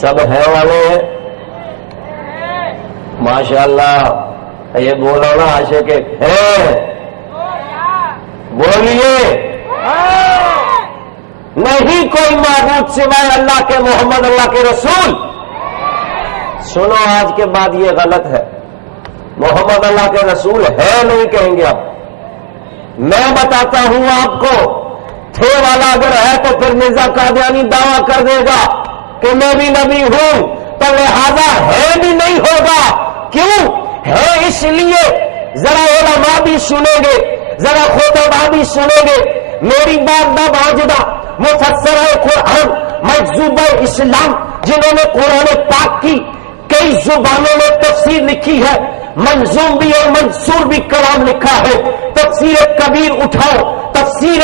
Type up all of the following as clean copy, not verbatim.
سب ہے والے ہیں ماشاءاللہ. یہ بولو نا عاشق ہے, بولیے. نہیں کوئی معبود سوائے اللہ کے محمد اللہ کے رسول. سنو آج کے بعد یہ غلط ہے, محمد اللہ کے رسول ہے نہیں کہیں گے. اب میں بتاتا ہوں آپ کو, تھے والا اگر ہے تو پھر مرزا قادیانی دعویٰ کر دے گا کہ میں بھی نبی ہوں, تو لہذا ہے بھی نہیں ہوگا. کیوں ہے؟ اس لیے ذرا علماء بھی سنیں گے, ذرا خطباء بھی سنیں گے. میری بات نہ واجدہ مفسر قرآن مجذوب اسلام جنہوں نے قرآن پاک کی کئی زبانوں میں تفسیر لکھی ہے, منظوم بھی اور منصور بھی کلام لکھا ہے. تفسیر کبیر اٹھاؤ, تفسیر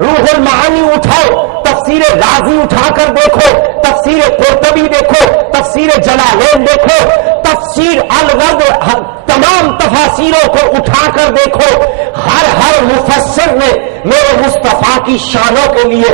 روح المعانی اٹھاؤ, تفسیر رازی اٹھا کر دیکھو, تفسیر قرطبی دیکھو, تفسیر جلالین دیکھو, تفسیر الغرض, تمام تفاسیروں کو اٹھا کر دیکھو. ہر مفسر نے میرے مصطفیٰ کی شانوں کے لیے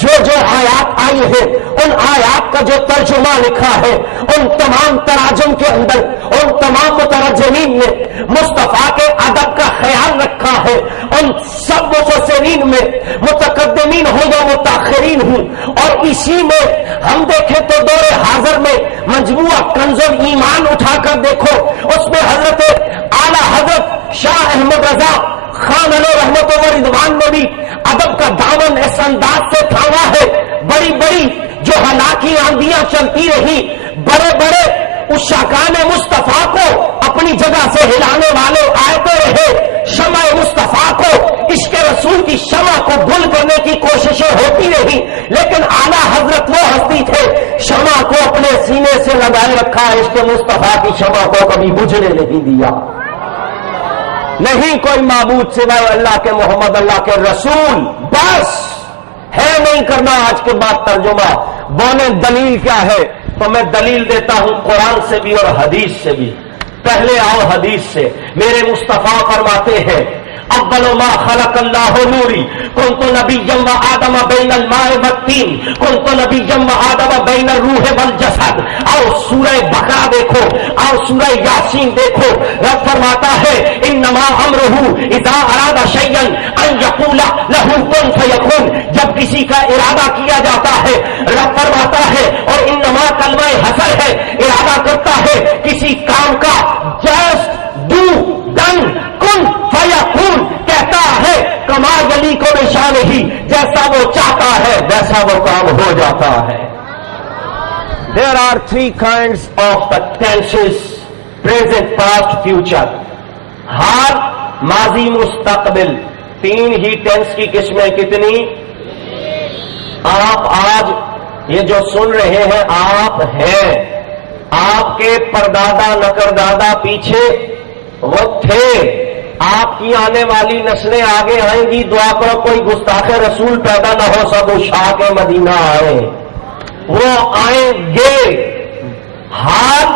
جو آیات آئی ہیں, ان آیات کا جو ترجمہ لکھا ہے, ان تمام تراجم کے اندر ان تمام مترجمین نے مصطفیٰ کے ادب کا خیال رکھا ہے. ان سب مفسرین میں متقدمین ہوں یا متاخرین ہوں, اور اسی میں ہم دیکھیں تو دور حاضر میں مجموعہ کنز الایمان اٹھا کر دیکھو, اس میں حضرت اعلی حضرت شاہ احمد رضا خان علیہ رحمت و رضوان نے بھی ادب کا دامن اس انداز سے تھاما ہے. بڑی بڑی جو ہلاکی آندیاں چلتی رہی, بڑے بڑے عشاقان مصطفیٰ کو اپنی جگہ سے ہلانے والے آتے رہے. شمع مصطفیٰ کو, عشق رسول کی شمع کو گل کرنے کی کوششیں ہوتی رہی, لیکن اعلیٰ حضرت وہ ہستی تھے شمع کو اپنے سینے سے لگائے رکھا. عشق مصطفیٰ کی شمع کو کبھی بجھنے نہیں دیا. نہیں کوئی معبود سوائے اللہ کے محمد اللہ کے رسول. بس ہے نہیں کرنا آج کے بعد ترجمہ. بولے دلیل کیا ہے, تو میں دلیل دیتا ہوں قرآن سے بھی اور حدیث سے بھی. پہلے آؤ حدیث سے. میرے مصطفیٰ فرماتے ہیں اول ما خلق اللہ نوری کنت نبیا و آدم بین الماء والطین کنت نبیا و آدم بین الروح والجسد. آؤ سورہ بقرہ دیکھو, آؤ سورہ یاسین دیکھو. رب فرماتا ہے انما امرہ اذا اراد شیئا ان یقول لہ کن فیکون. جب کسی کا ارادہ کیا جاتا ہے, رب فرماتا ہے, اور انما کلمہ حسر ہے, ارادہ کرتا ہے کسی کام کا, جسٹ ڈو ڈن کن فیکون, کہتا ہے کما یلی کو نشان ہی, جیسا وہ چاہتا ہے ویسا وہ کام ہو جاتا ہے. There are three kinds of the tenses: present, past, future. حال, ماضی, مستقبل. تین ہی ٹینس کی قسمیں کتنی؟ آپ آج یہ جو سن رہے ہیں آپ ہیں, آپ کے پردادا نکردادا پیچھے وہ تھے, آپ کی آنے والی نسلیں آگے آئیں گی. دعا کرو کوئی گستاخ رسول پیدا نہ ہو, سب شاہ کے مدینہ آئے, وہ آئیں گے. حال,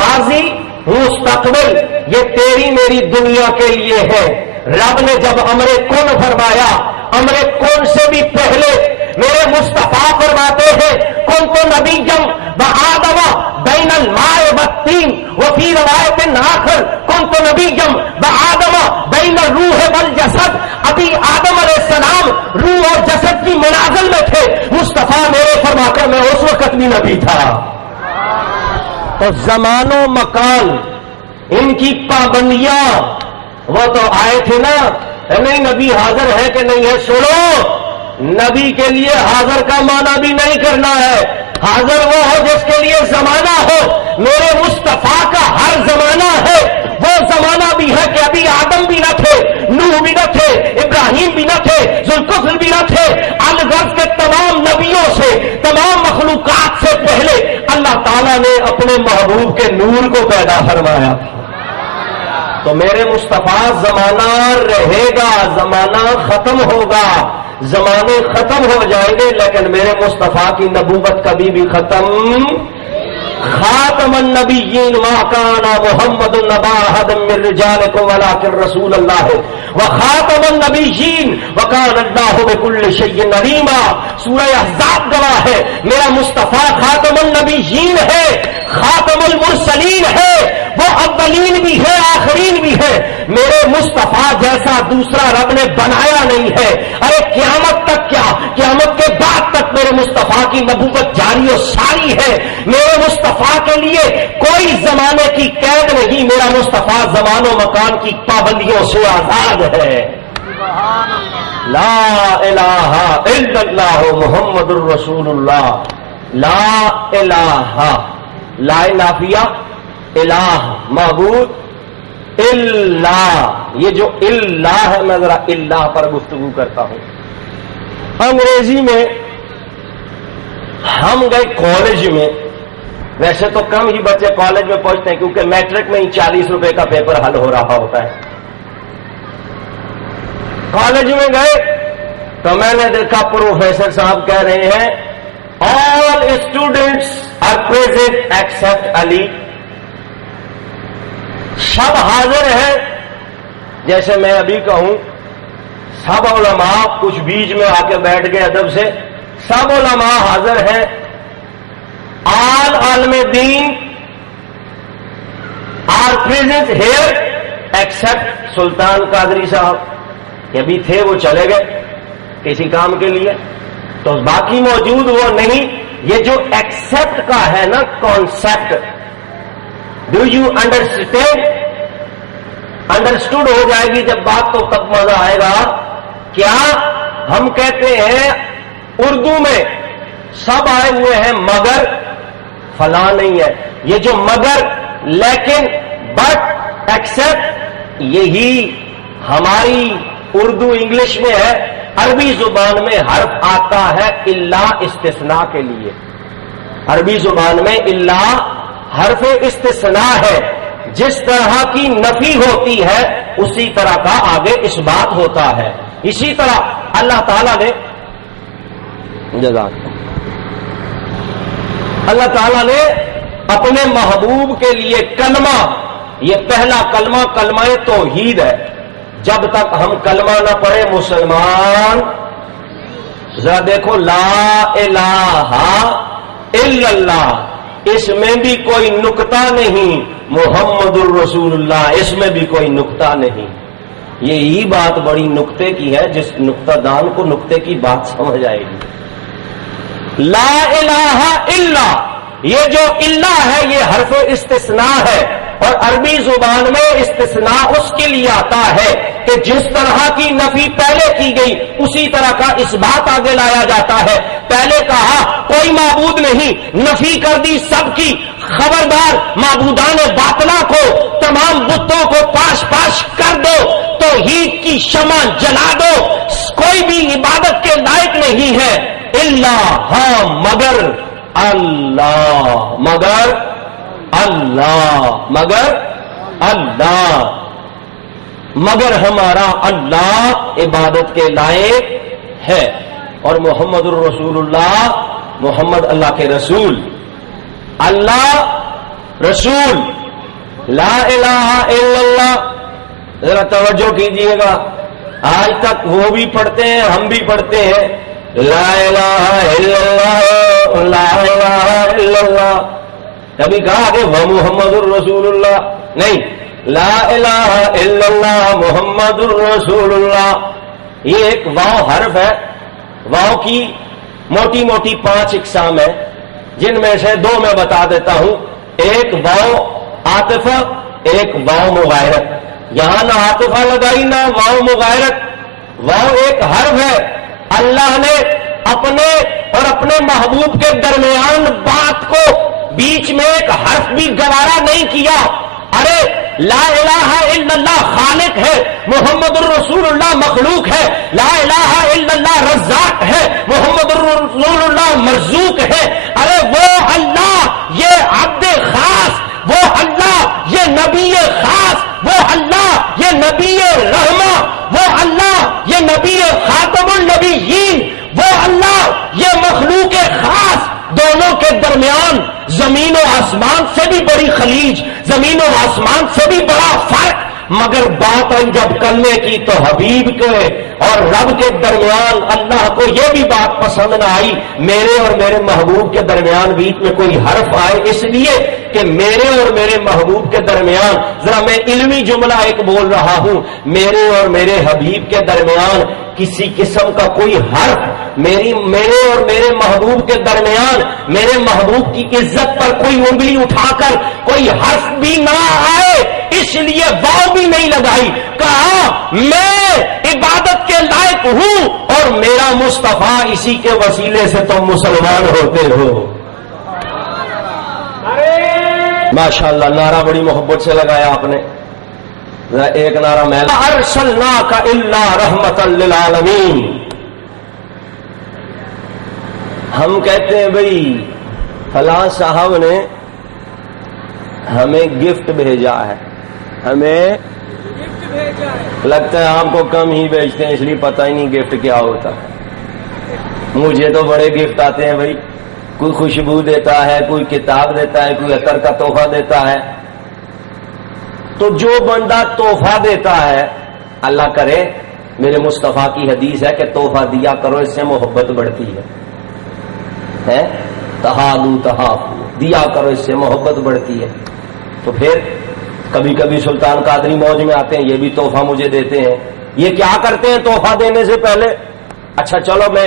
ماضی, مستقبل, یہ تیری میری دنیا کے لیے ہے. رب نے جب امر کن فرمایا, امر کن سے بھی پہلے میرے مصطفیٰ فرماتے ہیں کن تو نبی جم بآدم بین الماء والطین, وفی روایت آخر کن تو نبی جم بآدم بین الروح والجسد. ابھی آدم علیہ السلام روح اور جسد کی منازل میں تھے, مصطفیٰ میرے فرما کر میں اس وقت بھی نبی تھا. تو زمان و مکان ان کی پابندیاں, وہ تو آئے تھے نا, نہیں نبی حاضر ہے کہ نہیں ہے. سنو, نبی کے لیے حاضر کا معنی بھی نہیں کرنا ہے. حاضر وہ ہو جس کے لیے زمانہ ہو. میرے مصطفیٰ کا ہر زمانہ ہے. وہ زمانہ بھی ہے کہ ابھی آدم بھی نہ تھے, نوح بھی نہ تھے, ابراہیم بھی نہ تھے, ذوالکفل بھی نہ تھے. الغرض کے تمام نبیوں سے, تمام مخلوقات سے پہلے اللہ تعالیٰ نے اپنے محبوب کے نور کو پیدا فرمایا. تو میرے مصطفیٰ زمانہ رہے گا, زمانہ ختم ہوگا, زمانے ختم ہو جائیں گے, لیکن میرے مصطفیٰ کی نبوت کبھی بھی ختم. خاتم النبیین ما کان محمد نبا احد من رجالکم ولکن رسول اللہ وخاتم النبیین وکان اللہ بکل شیء علیما. سورہ احزاب گواہ ہے میرا مصطفیٰ خاتم النبیین ہے، خاتم المرسلین ہے، وہ اولین بھی ہے آخرین بھی ہے. میرے مصطفیٰ جیسا دوسرا رب نے بنایا نہیں ہے. ارے قیامت تک کیا، قیامت کے بعد تک میرے مصطفیٰ کی نبوت جاری و ساری ہے. میرے مصطفیٰ کے لیے کوئی زمانے کی قید نہیں. میرا مصطفیٰ زمان و مکان کی پابندیوں سے آزاد ہے. لا الہ الا اللہ محمد الرسول اللہ. لا الہ، لا نافیہ، الہ معبود، اللہ. یہ جو اللہ ہے میں ذرا اللہ پر گفتگو کرتا ہوں. انگریزی میں ہم گئے کالج میں، ویسے تو کم ہی بچے کالج میں پہنچتے ہیں کیونکہ میٹرک میں ہی 40 روپے کا پیپر حل ہو رہا ہوتا ہے. کالج میں گئے تو میں نے دیکھا پروفیسر صاحب کہہ رہے ہیں all students are present except Ali. سب حاضر ہیں، جیسے میں ابھی کہوں سب علماء کچھ بیچ میں آ کے بیٹھ گئے ادب سے. سب علماء حاضر ہیں. آل عالم دین آر پریزنٹ ہیئر ایکسپٹ سلطان قادری صاحب. یہ بھی تھے، وہ چلے گئے کسی کام کے لیے، تو باقی موجود وہ نہیں. یہ جو ایکسپٹ کا ہے نا concept, do you understand? Understood ہو جائے گی جب بات تو تب مزہ آئے گا. کیا ہم کہتے ہیں اردو میں سب آئے ہوئے ہیں مگر فلاں نہیں ہے. یہ جو مگر، لیکن، بٹ، ایکسپٹ، یہی ہماری اردو انگلش میں ہے. عربی زبان میں حرف آتا ہے الا استثناء کے لیے. عربی زبان میں الا حرف استثناء ہے. جس طرح کی نفی ہوتی ہے اسی طرح کا آگے اس بات ہوتا ہے. اسی طرح اللہ تعالیٰ نے اپنے محبوب کے لیے کلمہ، یہ پہلا کلمہ کلمہ توحید ہے. جب تک ہم کلمہ نہ پڑھے مسلمان، ذرا دیکھو لا الہ الا اللہ، اس میں بھی کوئی نکتہ نہیں. محمد الرسول اللہ، اس میں بھی کوئی نکتہ نہیں. یہی بات بڑی نکتے کی ہے، جس نکتہ دان کو نکتے کی بات سمجھ آئے گی. لا الہ الا، یہ جو الا ہے یہ حرف استثناء ہے. اور عربی زبان میں استثناء اس کے لیے آتا ہے کہ جس طرح کی نفی پہلے کی گئی اسی طرح کا اس بات آگے لایا جاتا ہے. پہلے کہا کوئی معبود نہیں، نفی کر دی سب کی. خبردار معبودان باطلا کو، تمام بتوں کو پاش پاش کر دو، توحید کی شمع جلا دو. کوئی بھی عبادت کے لائق نہیں ہے الا، ہاں مگر اللہ، مگر اللہ، مگر اللہ، مگر ہمارا اللہ عبادت کے لائق ہے. اور محمد الرسول اللہ، محمد اللہ کے رسول، اللہ رسول. لا الہ الا اللہ، ذرا توجہ کیجئے گا. آج تک وہ بھی پڑھتے ہیں، ہم بھی پڑھتے ہیں لا الہ الا اللہ، لا الہ الا اللہ. کبھی کہا کہ وہ محمد الرسول اللہ؟ نہیں. لا الہ الا اللہ محمد الرسول اللہ. یہ ایک واو حرف ہے. واو کی موٹی موٹی 5 اقسام ہیں، جن میں سے 2 میں بتا دیتا ہوں. ایک واو عاطفہ، ایک واو مغایرت. یہاں نہ عاطفہ لگائی نہ واو مغایرت. واو ایک حرف ہے. اللہ نے اپنے اور اپنے محبوب کے درمیان بات کو بیچ میں ایک حرف بھی گوارا نہیں کیا. ارے لا الہ الا اللہ خالق ہے، محمد الرسول اللہ مخلوق ہے. لا الہ الا اللہ رزاق ہے، محمد الرسول اللہ مرزوق ہے. ارے وہ اللہ یہ عبد خاص، وہ اللہ یہ نبی خاص، وہ اللہ یہ نبی رحمہ، وہ اللہ یہ نبی خاتم النبیین، وہ اللہ یہ مخلوق خاص. دونوں کے درمیان زمین و آسمان سے بھی بڑی خلیج، زمین و آسمان سے بھی بڑا فرق، مگر بات آئی جب کرنے کی تو حبیب کے اور رب کے درمیان اللہ کو یہ بھی بات پسند نہ آئی میرے اور میرے محبوب کے درمیان بیچ میں کوئی حرف آئے، اس لیے کہ میرے اور میرے محبوب کے درمیان، ذرا میں علمی جملہ ایک بول رہا ہوں، میرے اور میرے حبیب کے درمیان کسی قسم کا کوئی حرف، میرے اور میرے محبوب کے درمیان میرے محبوب کی عزت پر کوئی انگلی اٹھا کر کوئی حرف بھی نہ آئے، اس لیے واو بھی نہیں لگائی، کہا میں عبادت کے لائق ہوں اور میرا مصطفیٰ، اسی کے وسیلے سے تم مسلمان ہوتے ہو۔ ماشاءاللہ، نعرہ بڑی محبت سے لگایا آپ نے، ایک نعرہ میں ارسلناک الا رحمتا للعالمین۔ ہم کہتے ہیں بھئی فلاں صاحب نے ہمیں گفٹ بھیجا ہے، ہمیں لگتا ہے آپ کو کم ہی بھیجتے ہیں، اس لیے پتہ ہی نہیں گفٹ کیا ہوتا ہے۔ مجھے تو بڑے گفٹ آتے ہیں بھئی، کوئی خوشبو دیتا ہے، کوئی کتاب دیتا ہے، کوئی عطر کا تحفہ دیتا ہے۔ تو جو بندہ تحفہ دیتا ہے، اللہ کرے، میرے مصطفیٰ کی حدیث ہے کہ تحفہ دیا کرو، اس سے محبت بڑھتی ہے، تہادو تحافو، دیا کرو اس سے محبت بڑھتی ہے۔ تو پھر کبھی کبھی سلطان قادری موج میں آتے ہیں، یہ بھی تحفہ مجھے دیتے ہیں۔ یہ کیا کرتے ہیں تحفہ دینے سے پہلے؟ اچھا چلو میں